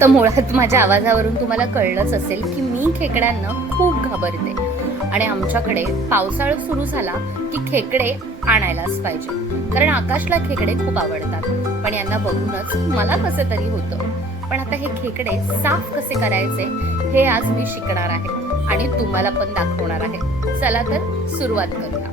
तर मुळात माझ्या आवाजावरून तुम्हाला कळलंच असेल की मी खेकड्यांना खूप घाबरते. आणि आमच्याकडे पावसाळा सुरू झाला की खेकडे आणायलाच पाहिजे. कारण आकाशला खेकडे खूप आवडतात. पण यांना बघूनच मला कसं तरी होतं. पण आता हे खेकडे साफ कसे करायचे हे आज मी शिकणार आहे. आणि तुम्हाला पण दाखवणार आहे. चला तर सुरुवात करूया.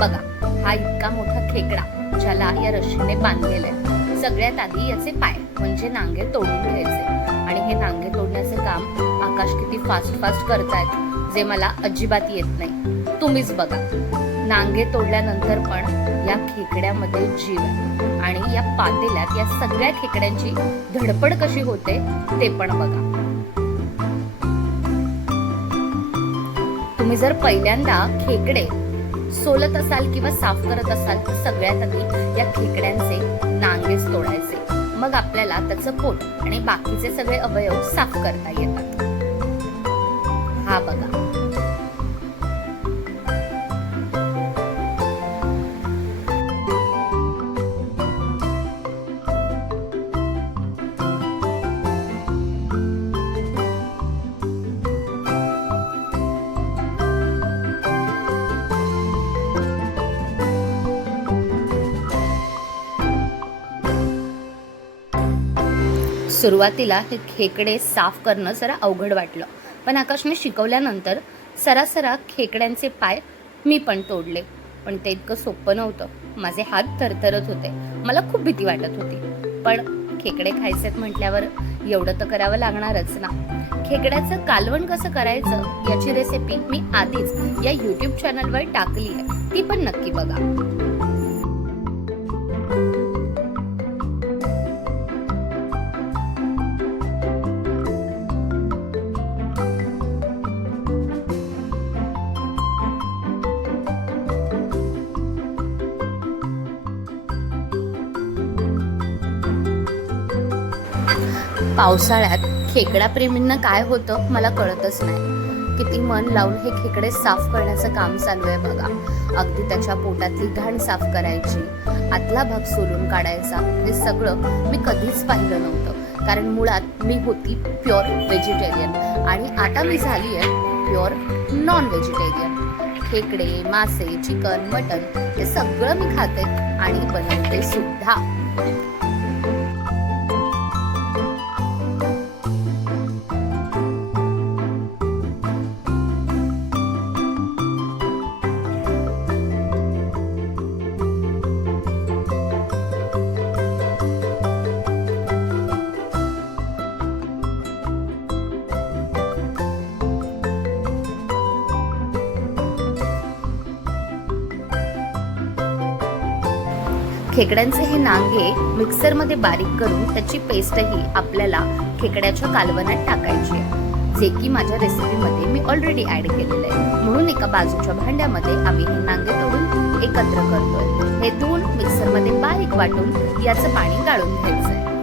बघा हा इतका मोठा खेकडा. ज्याला या रशीने बांधलेला आहे. सगळ्यात आधी याचे पाय म्हणजे नांगे तोडून घ्यायचे. आणि हे नांगे तोडण्याचे काम आकाश किती फास्ट फास्ट करतायत जे मला अजिबात येत नाही. तुम्हीच बघा. नांगे तोडल्यानंतर पण या खेकड्यामध्ये जीव आहे. आणि या पातेल्यात या सगळ्या खेकड्यांची धडपड कशी होते ते पण बघा. तुम्ही जर पहिल्यांदा खेकडे सोलत असाल किंवा साफ करत असाल तर सगळ्यात आधी या खेकड्यांचे नांगेच तोडायचे मग आपल्याला त्याचं पोट आणि बाकीचे सगळे अवयव साफ करता येतात. हा बघा. सुरुवातीला हे खेकडे साफ करणं जरा अवघड वाटलं. पण आकाशने शिकवल्यानंतर सरासरा खेकड्यांचे पाय मी पण तोडले. पण ते इतकं सोपं नव्हतं. माझे हात थरथरत होते. मला खूप भीती वाटत होती. पण खेकडे खायचेत म्हटल्यावर एवढं तर करावं लागणारच ना. खेकड्याचं कालवण कसं करायचं याची रेसिपी मी आधीच या युट्यूब चॅनलवर टाकली आहे. ती पण नक्की बघा. पावसाळ्यात खेकडा प्रेमींना काय होतं मला कळतच नाही. किती मन लावून हे खेकडे साफ करण्याचं काम चालू आहे बघा. अगदी त्याच्या पोटातली घाण साफ करायची आतला भाग सोलून काढायचा हे सगळं मी कधीच पाहिलं नव्हतं. कारण मुळात मी होती प्युअर व्हेजिटेरियन आणि आता मी झाली आहे प्युअर नॉन व्हेजिटेरियन खेकडे मासे चिकन मटन हे सगळं मी खाते आणि बनवते सुद्धा. खेकड्यांचे हे नांगे मिक्सरमध्ये बारीक करून त्याची पेस्टही आपल्याला खेकड्याच्या कालवनात टाकायची आहे. जे की माझ्या रेसिपीमध्ये मी ऑलरेडी ऍड केलेलं आहे. म्हणून एका बाजूच्या भांड्यामध्ये आम्ही हे नांगे तोडून एकत्र करतोय. हे धुवून मिक्सरमध्ये बारीक वाटून याचं पाणी गाळून घ्यायचं आहे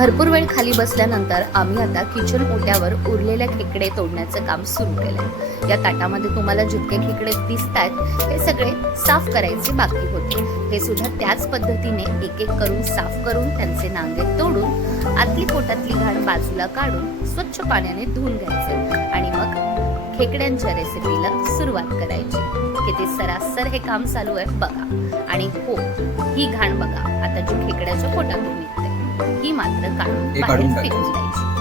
भरपूर वेळ खाली बसल्यानंतर आम्ही आता किचन ओट्यावर उरलेल्या खेकडे तोडण्याचं काम सुरू केलंय. या ताटामध्ये तुम्हाला जितके खेकडे दिसत आहेत हे सगळे साफ करायचे बाकी होते. हे सुद्धा त्याच पद्धतीने एक एक करून साफ करून त्यांचे नांगे तोडून आतली पोटातली घाण बाजूला काढून स्वच्छ पाण्याने धुवून घ्यायचे आणि मग खेकड्यांच्या रेसिपीला सुरुवात करायची. किती सरासर हे काम चालू आहे बघा. आणि हो ही घाण बघा. आता जी खेकड्याच्या पोटातून निघते ही मात्र काढून बाहेर काढून फेकून टाकायची. द्यायची